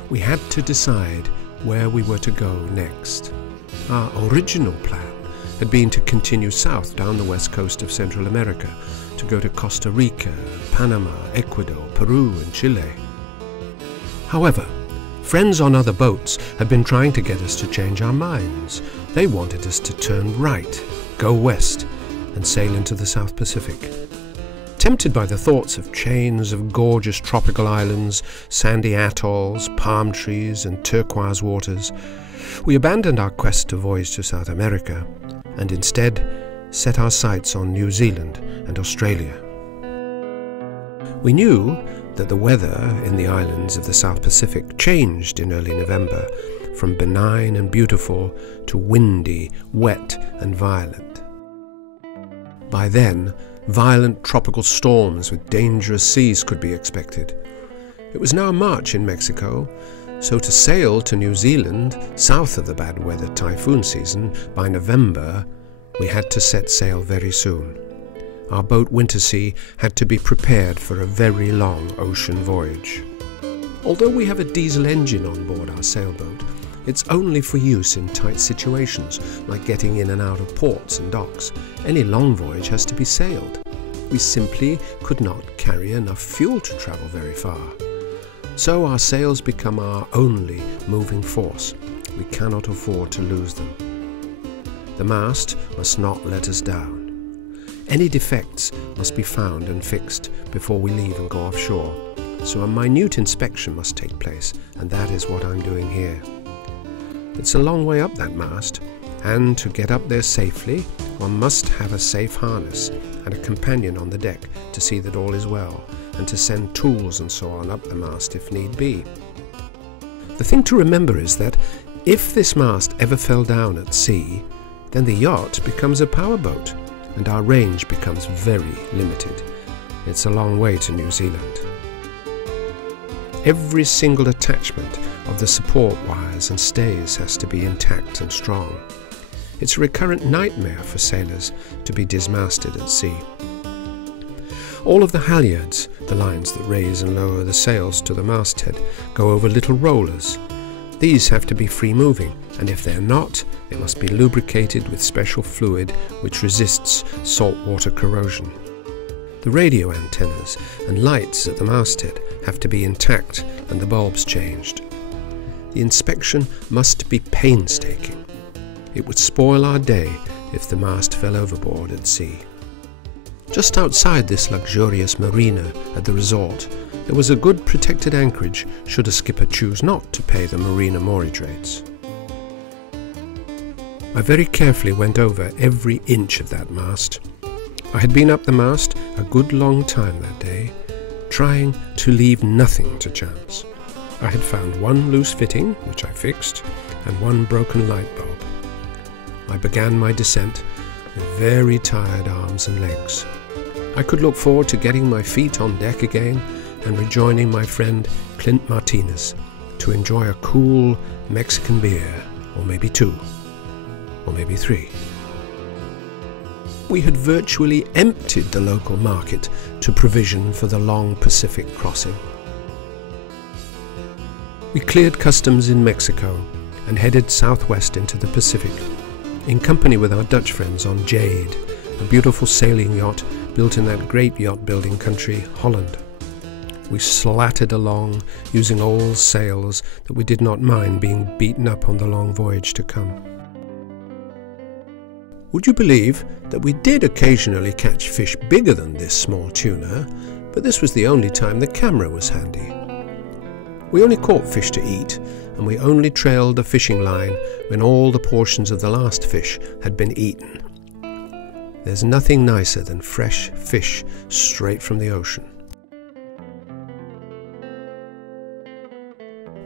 we had to decide where we were to go next. Our original plan had been to continue south down the west coast of Central America, to go to Costa Rica, Panama, Ecuador, Peru and Chile. However, friends on other boats had been trying to get us to change our minds. They wanted us to turn right, go west, and sail into the South Pacific. Tempted by the thoughts of chains of gorgeous tropical islands, sandy atolls, palm trees, and turquoise waters, we abandoned our quest to voyage to South America and instead set our sights on New Zealand and Australia. We knew that the weather in the islands of the South Pacific changed in early November from benign and beautiful to windy, wet and violent. By then, violent tropical storms with dangerous seas could be expected. It was now March in Mexico, so to sail to New Zealand, south of the bad weather typhoon season, by November, we had to set sail very soon. Our boat Wyntersea had to be prepared for a very long ocean voyage. Although we have a diesel engine on board our sailboat, it's only for use in tight situations, like getting in and out of ports and docks. Any long voyage has to be sailed. We simply could not carry enough fuel to travel very far. So our sails become our only moving force. We cannot afford to lose them. The mast must not let us down. Any defects must be found and fixed before we leave and go offshore. So a minute inspection must take place, and that is what I'm doing here. It's a long way up that mast, and to get up there safely, one must have a safe harness and a companion on the deck to see that all is well, and to send tools and so on up the mast if need be. The thing to remember is that if this mast ever fell down at sea, then the yacht becomes a powerboat and our range becomes very limited. It's a long way to New Zealand. Every single attachment of the support wires and stays has to be intact and strong. It's a recurrent nightmare for sailors to be dismasted at sea. All of the halyards, the lines that raise and lower the sails to the masthead, go over little rollers. These have to be free-moving, and if they're not, they must be lubricated with special fluid which resists saltwater corrosion. The radio antennas and lights at the masthead have to be intact and the bulbs changed. The inspection must be painstaking. It would spoil our day if the mast fell overboard at sea. Just outside this luxurious marina at the resort, there was a good protected anchorage should a skipper choose not to pay the marina moorage rates. I very carefully went over every inch of that mast. I had been up the mast a good long time that day, trying to leave nothing to chance. I had found one loose fitting, which I fixed, and one broken light bulb. I began my descent with very tired arms and legs. I could look forward to getting my feet on deck again and rejoining my friend Clint Martinez to enjoy a cool Mexican beer, or maybe two, or maybe three. We had virtually emptied the local market to provision for the long Pacific crossing. We cleared customs in Mexico and headed southwest into the Pacific, in company with our Dutch friends on Jade, a beautiful sailing yacht built in that great yacht-building country, Holland. We slatted along, using old sails that we did not mind being beaten up on the long voyage to come. Would you believe that we did occasionally catch fish bigger than this small tuna, but this was the only time the camera was handy. We only caught fish to eat, and we only trailed a fishing line when all the portions of the last fish had been eaten. There's nothing nicer than fresh fish straight from the ocean.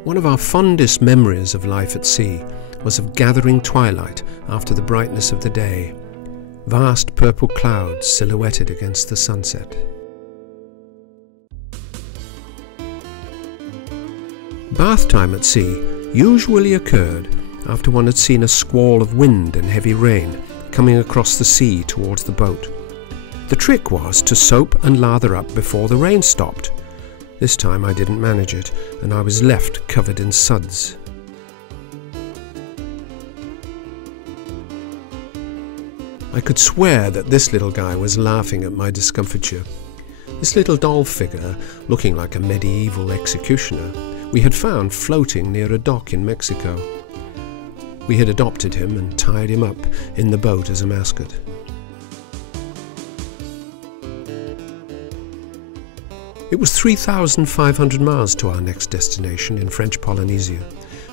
One of our fondest memories of life at sea was of gathering twilight after the brightness of the day, vast purple clouds silhouetted against the sunset. Bath time at sea usually occurred after one had seen a squall of wind and heavy rain coming across the sea towards the boat. The trick was to soap and lather up before the rain stopped. This time I didn't manage it, and I was left covered in suds. I could swear that this little guy was laughing at my discomfiture. This little doll figure, looking like a medieval executioner, we had found floating near a dock in Mexico. We had adopted him and tied him up in the boat as a mascot. It was 3,500 miles to our next destination in French Polynesia,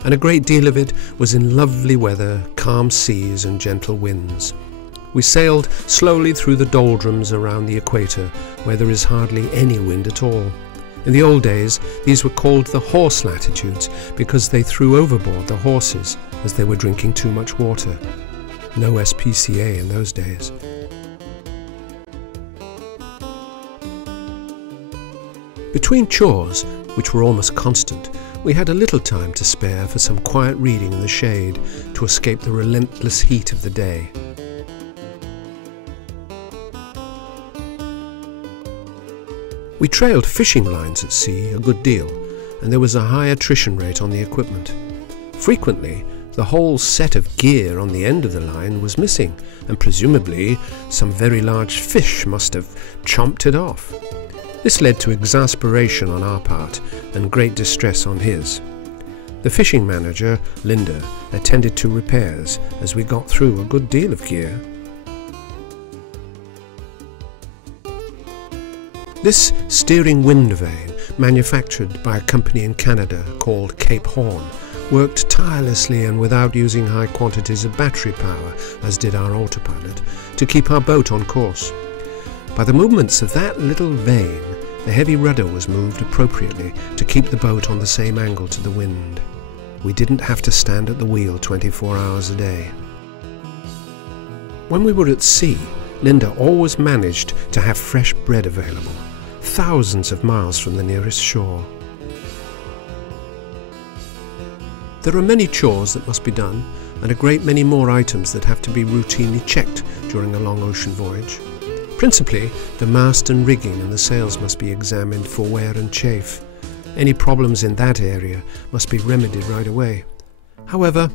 and a great deal of it was in lovely weather, calm seas and gentle winds. We sailed slowly through the doldrums around the equator, where there is hardly any wind at all. In the old days, these were called the horse latitudes because they threw overboard the horses as they were drinking too much water. No SPCA in those days. Between chores, which were almost constant, we had a little time to spare for some quiet reading in the shade to escape the relentless heat of the day. We trailed fishing lines at sea a good deal, and there was a high attrition rate on the equipment. Frequently, the whole set of gear on the end of the line was missing, and presumably some very large fish must have chomped it off. This led to exasperation on our part and great distress on his. The fishing manager, Linda, attended to repairs as we got through a good deal of gear. This steering wind vane, manufactured by a company in Canada called Cape Horn, worked tirelessly and without using high quantities of battery power, as did our autopilot, to keep our boat on course. By the movements of that little vane, the heavy rudder was moved appropriately to keep the boat on the same angle to the wind. we didn't have to stand at the wheel 24 hours a day. When we were at sea, Linda always managed to have fresh bread available, thousands of miles from the nearest shore. There are many chores that must be done, and a great many more items that have to be routinely checked during a long ocean voyage. Principally, the mast and rigging and the sails must be examined for wear and chafe. Any problems in that area must be remedied right away. However,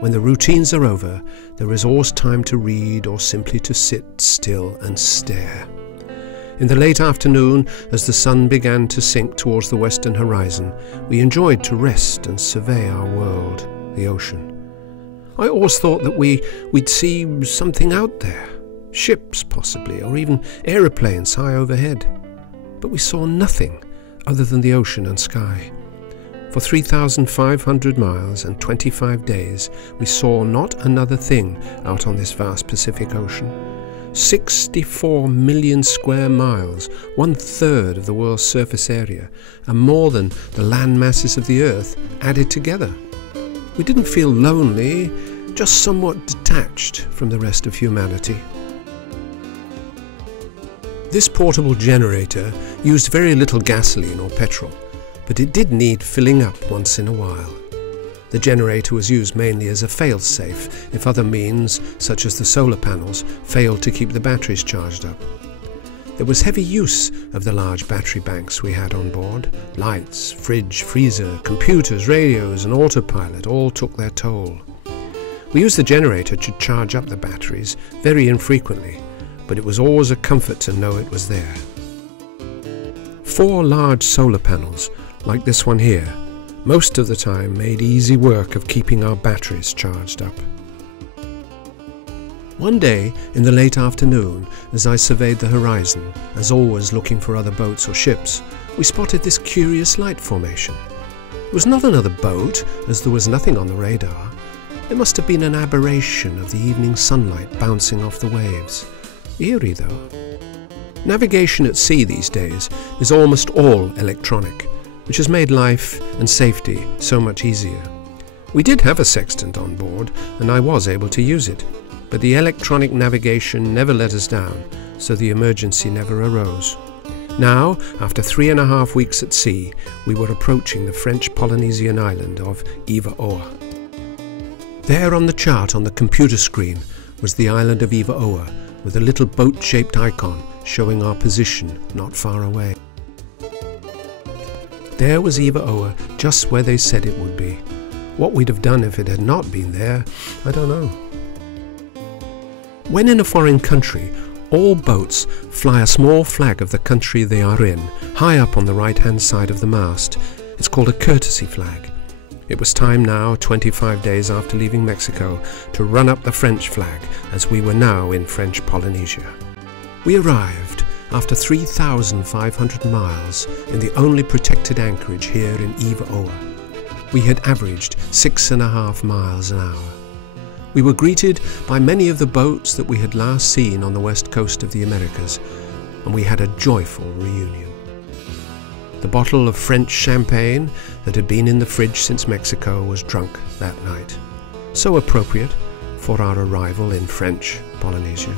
when the routines are over, there is always time to read or simply to sit still and stare. In the late afternoon, as the sun began to sink towards the western horizon, we enjoyed to rest and survey our world, the ocean. I always thought that we'd see something out there, ships possibly, or even aeroplanes high overhead. But we saw nothing other than the ocean and sky. For 3,500 miles and 25 days, we saw not another thing out on this vast Pacific Ocean. 64 million square miles, 1/3 of the world's surface area, and more than the land masses of the Earth added together. We didn't feel lonely, just somewhat detached from the rest of humanity. This portable generator used very little gasoline or petrol, but it did need filling up once in a while. The generator was used mainly as a fail-safe if other means, such as the solar panels, failed to keep the batteries charged up. There was heavy use of the large battery banks we had on board. Lights, fridge, freezer, computers, radios and autopilot all took their toll. We used the generator to charge up the batteries very infrequently, but it was always a comfort to know it was there. 4 large solar panels, like this one here, most of the time made easy work of keeping our batteries charged up. One day, in the late afternoon, as I surveyed the horizon, as always looking for other boats or ships, we spotted this curious light formation. It was not another boat, as there was nothing on the radar. It must have been an aberration of the evening sunlight bouncing off the waves. Eerie, though. Navigation at sea these days is almost all electronic, which has made life and safety so much easier. We did have a sextant on board, and I was able to use it, but the electronic navigation never let us down, so the emergency never arose. Now, after 3.5 weeks at sea, we were approaching the French Polynesian island of Ivaoa. There on the chart on the computer screen was the island of Ivaoa, with a little boat-shaped icon showing our position not far away. There was Ivaoa, just where they said it would be. What we'd have done if it had not been there, I don't know. When in a foreign country, all boats fly a small flag of the country they are in, high up on the right-hand side of the mast. It's called a courtesy flag. It was time now, 25 days after leaving Mexico, to run up the French flag, as we were now in French Polynesia. We arrived after 3,500 miles in the only protected anchorage here in Ivaoa. We had averaged 6.5 miles an hour. We were greeted by many of the boats that we had last seen on the west coast of the Americas, and we had a joyful reunion. The bottle of French champagne that had been in the fridge since Mexico was drunk that night. So appropriate for our arrival in French Polynesia.